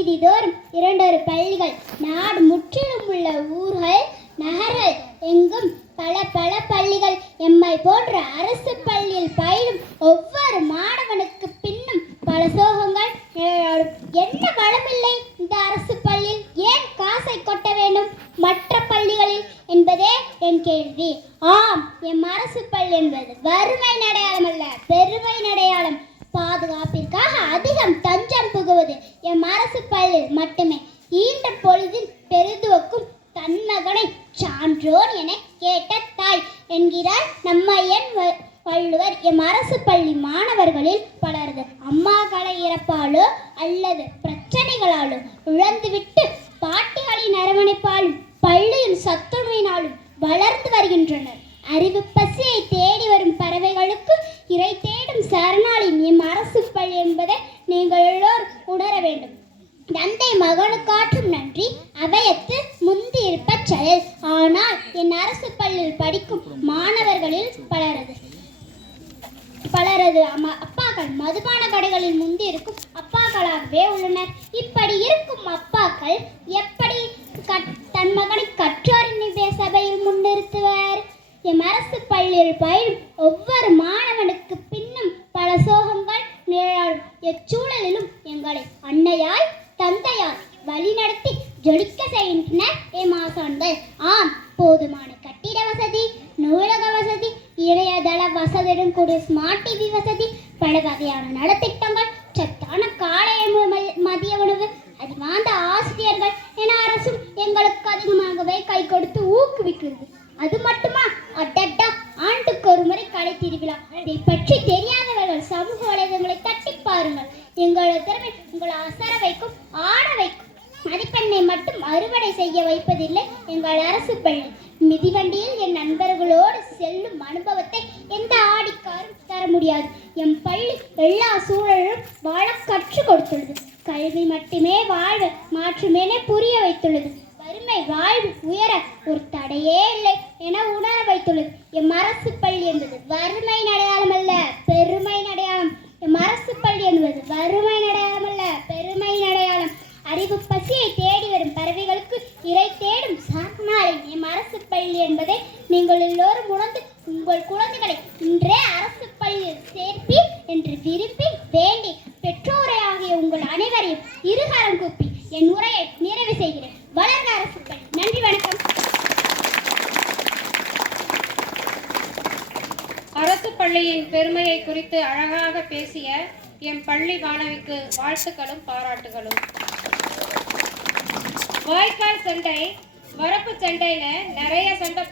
வீதிதோறும் 2 பள்ளிகள், நாடு முற்றிலும் உள்ள ஊர்கள் நகர்கள் எங்கும் பல பல பள்ளிகள். எம்மை போன்ற அரசு பள்ளியில் பயிலும் ஒவ்வொரு மாணவனுக்கு பின்னும் பல சோகங்கள். என்ன வளமில்லை இந்த அரசு பள்ளியில்? ஏன் காசை கொட்ட வேண்டும் மற்ற பள்ளிகளில் என்பதே என் கேள்வி. ஆம், எம் அரசு பள்ளி என்பது வறுமையின் அடையாளம் அல்ல, பெருமையின் அடையாளம். பாதுகாப்பிற்காக அதிகம் தஞ்சம் புகுவது எம் அரசு பள்ளியில் மட்டுமே. ஈன்ற பொழுதில் பெரிதுவக்கும் தன் மகனை சான்றோன் என கேட்ட தாய் என்கிறார் நம்மையன் வள்ளுவர். எம் அரசு பள்ளி மாணவர்களில் பலரது அம்மாக்களை இறப்பாலோ அல்லது பிரச்சனைகளாலோ இழந்துவிட்டு பாட்டிகளின் அரவணைப்பாலும் பள்ளியின் சத்துணவினாலும் வளர்ந்து வருகின்றனர். அறிவு பசியை தேடி வரும் பறவைகளுக்கு இறை தேடும் சரணாலயம் எம் அரசு பள்ளி என்பதை நீங்கள் எல்லோரும் உணர வேண்டும். தந்தை மகனுக்காற்றும் நன்றி அவையத்து முந்தி இருப்ப செயல். ஆனால் என் அரசு பள்ளியில் படிக்கும் மாணவர்களில் பலரது அப்பாக்கள் மதுபான கடைகளில் முந்தி இருக்கும் அப்பாக்களாகவே உள்ளனர். இப்படி இருக்கும் அப்பாக்கள் எப்படி தன் மகனை கற்றறிஞ சபையில் முன்னிறுத்துவர்? எம் அரசு பள்ளியில் பயிலும் ஒவ்வொரு மாணவனுக்கு பின்னும் பல சோகங்கள் நிழலும். எச்சூழலிலும் எங்களை அன்னையாய் தந்தையாய் வழிநடத்தி ஜொலிக்க செய்கின்றனர் எம் ஆசான்கள். ஆம், போதுமான கட்டிட வசதி, நூலக வசதி, இணையதள வசதியுடன் கூடிய ஸ்மார்ட் டிவி வசதி, பல வகையான நலத்திட்டங்கள், சத்தான காலை மதிய உணவு, அறிவார்ந்த ஆசிரியர்கள் என அரசும் எங்களுக்கு அதிகமாகவே கை கொடுத்து ஊக்குவிக்கிறது. அது மட்டுமா, அடட்டா, ஆண்டுக்கு ஒரு முறை கலை திருவிழா. இதை பற்றி தெரியாதவர்கள் சமூக வலைதளங்களை தட்டி பாருங்கள். எங்களது திறமை உங்களை அசர வைக்கும், ஆட வைக்கும். மதிப்பெண்ணை மட்டும் அறுவடை செய்ய வைப்பதில்லை எங்கள் அரசு பள்ளி. மிதிவண்டியில் என் நண்பர்களோடு செல்லும் அனுபவத்தை எந்த ஆடிக்காரும் தர முடியாது. எம் பள்ளி எல்லா சூழலும் வாழ கற்றுக் கொடுத்துள்ளது. கல்வி மட்டுமே வாழ்வு மாற்றுமென புரிய வைத்துள்ளது. வறுமை வாழ்வு உயர ஒரு தடையே இல்லை என உணர வைத்துள்ளது. எம் அரசு பள்ளி என்பது வறுமையின் அடையாளம் அல்ல, பெருமையின் அடையாளம். எம் அரசு பள்ளி என்பது வறுமையின் அடையாளம் அல்ல, பெருமையின் அடையாளம். அறிவு பசியை தேடி வரும் பறவைகளுக்கு இறை தேடும் சரணாலயம் எம் அரசு பள்ளி என்பதை நீங்கள் எல்லோரும் உணர்ந்து உங்கள் குழந்தைகளை இன்றே அரசு பள்ளியில் சேர்ப்பி என்று விரும்பி வேண்டி பெற்றோரை ஆகிய உங்கள் அனைவரையும் இருகரம் கூப்பி என் உரையை நிறைவு செய்கிறேன். வளர்க அரசு பள்ளி. நன்றி, வணக்கம். அரசு பள்ளியின் பெருமையை குறித்து அழகாக பேசிய எம் பள்ளி மாணவிக்கு வாழ்த்துக்களும் பாராட்டுகளும். வாய்க்கால் சண்டை, வரப்பு சண்டைன்னு நிறைய சண்டை